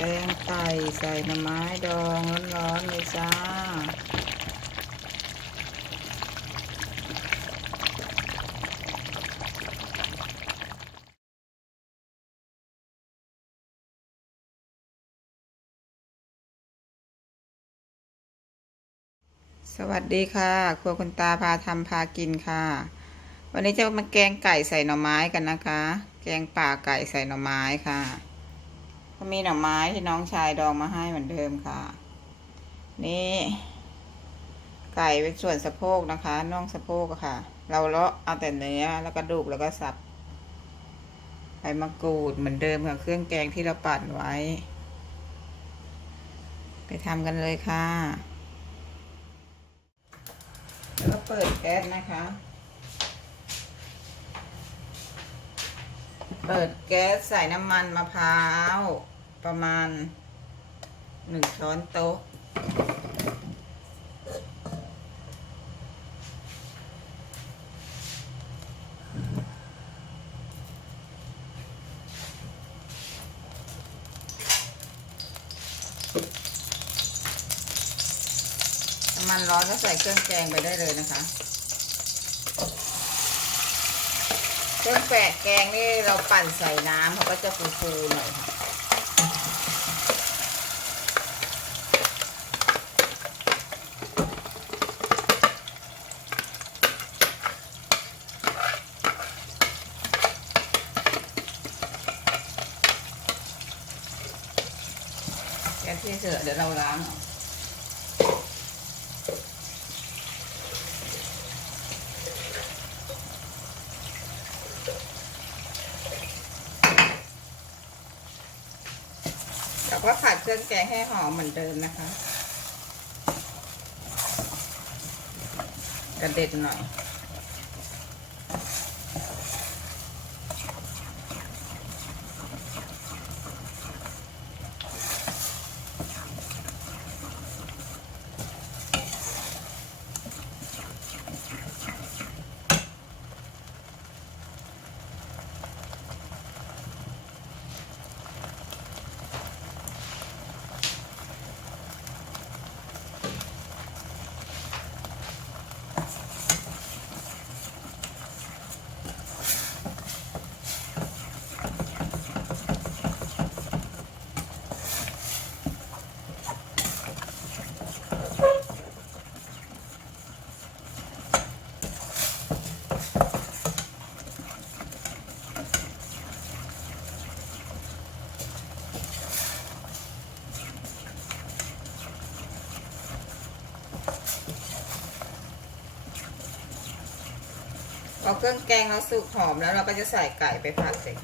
แกงไก่ใส่หน่อไม้ดองร้อนๆเลยจ้า สวัสดีค่ะ ครัวคุณตาพาทำพากินค่ะ วันนี้จะมาแกงไก่ใส่หน่อไม้กันนะคะ แกงป่าไก่ใส่หน่อไม้ค่ะ ก็มีหน่อไม้ที่น้องชายดองมาให้เหมือนเดิมค่ะ นี่ ไก่เป็นส่วนสะโพกนะคะน่องสะโพกค่ะ เราเลาะเอาแต่เนื้อแล้วก็ดูกแล้วก็สับใบมะกรูดเหมือนเดิมค่ะ เครื่องแกงที่เราปั่นไว้ ไปทำกันเลยค่ะ แล้วก็เปิดแก๊สนะคะ เปิดแก๊สใส่น้ำมันมะพร้าว ประมาณหนึ่งช้อนโต๊ะ น้ำมันร้อนก็ใส่เครื่องแกงไปได้เลยนะคะ เครื่องแปะแกงนี่เราปั่นใส่น้ำเขาก็จะฟูๆหน่อยค่ะแกงที่เสือเดี๋ยวเราล้างเอา เราก็ผัดเครื่องแกงให้หอมเหมือนเดิมนะคะ กระเด็นหน่อย อเครื่องแกงเราสุกหอมแล้วเราก็จะใส่ไก่ไปผัดเสร็จ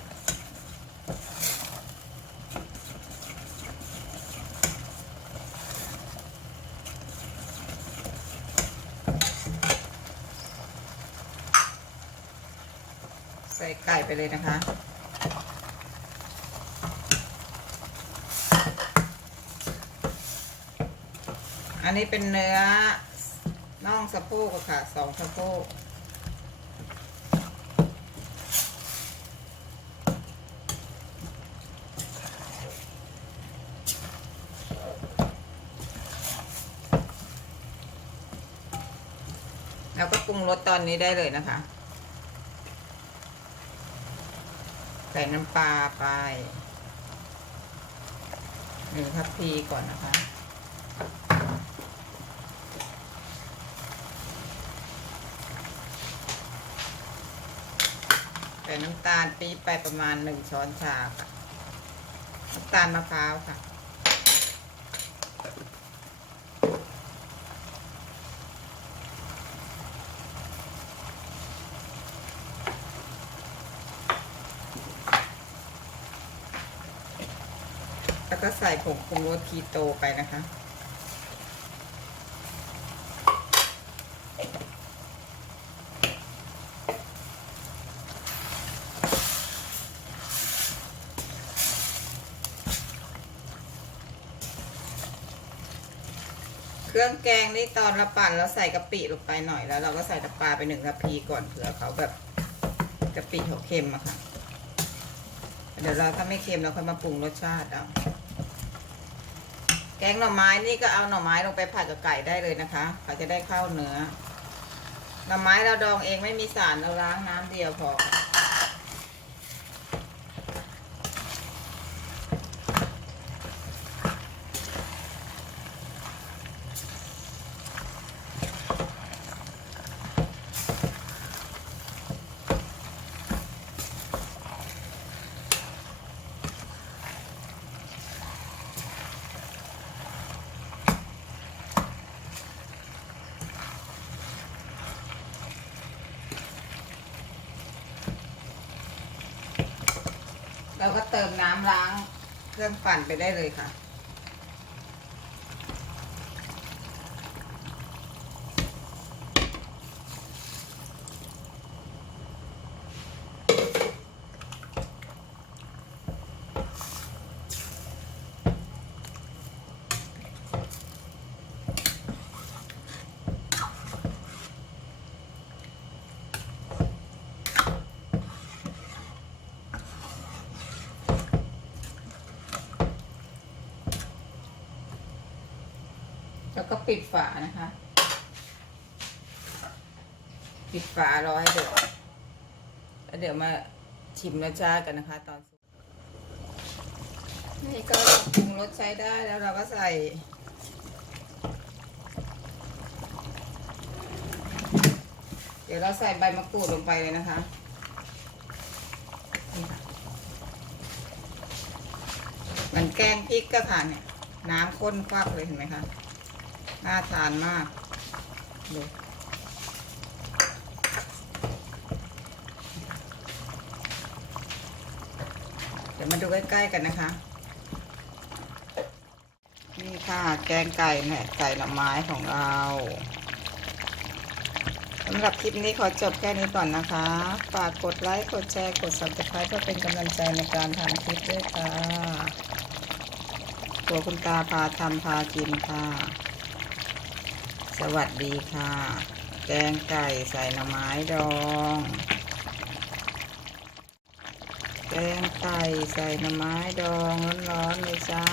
ใส่ไก่ไปเลยนะคะ อันนี้เป็นเนื้อน่องสะโพกค่ะสองสะโพก เราก็ปรุงรสตอนนี้ได้เลยนะคะ ใส่น้ำปลาไปหนึ่งทัพพีก่อนนะคะ ใส่น้ำตาลปี๊บไปประมาณหนึ่งช้อนชาค่ะ น้ำตาลมะพร้าวค่ะ ก็ใส่ผงปรุงรสคีโตไปนะคะเครื่องแกงนี่ตอนเราปั่นเราใส่กะปิลงไปหน่อยแล้ว เราก็ใส่น้ำปลาไปหนึ่งทัพพีก่อนเผื่อเขาแบบกะปิเขาเค็มอะค่ะ เดี๋ยวเราถ้าไม่เค็มเราค่อยมาปรุงรสชาติเอา แกงหน่อไม้นี่ก็เอาหน่อไม้ลงไปผัดกับไก่ได้เลยนะคะเขาจะได้ข้าวเนื้อหน่อไม้เราดองเองไม่มีสารเราล้างน้ำเดียวพอ เราก็เติมน้ำล้างเครื่องปั่นไปได้เลยค่ะ แล้วก็ปิดฝานะคะ ปิดฝารอให้เดือดแล้วเดี๋ยวมาชิมรสชาติกันนะคะ ตอนสุกนี่ก็ปรุงรสใช้ได้แล้วเราก็ใส่เดี๋ยวเราใส่ใบมะกรูดลงไปเลยนะคะเหมันแกงพริกก็ค่ะเนี่ย น้ำข้นควักเลยเห็นไหมคะ น่าทานมากเดี๋ยวมาดูใกล้ๆกันนะคะ นี่ค่ะแกงไก่เนี่ยไก่หน่อไม้ของเราสำหรับคลิปนี้ขอจบแค่นี้ก่อนนะคะ ฝากกดไลค์ กดแชร์ กด subscribe เพื่อเป็นกำลังใจในการทำคลิปด้วยค่ะตัวคุณตาพาทำพากินค่ะ สวัสดีค่ะ แกงไก่ใส่หน่อไม้ดอง แกงไก่ใส่หน่อไม้ดองร้อนๆเลยจ้า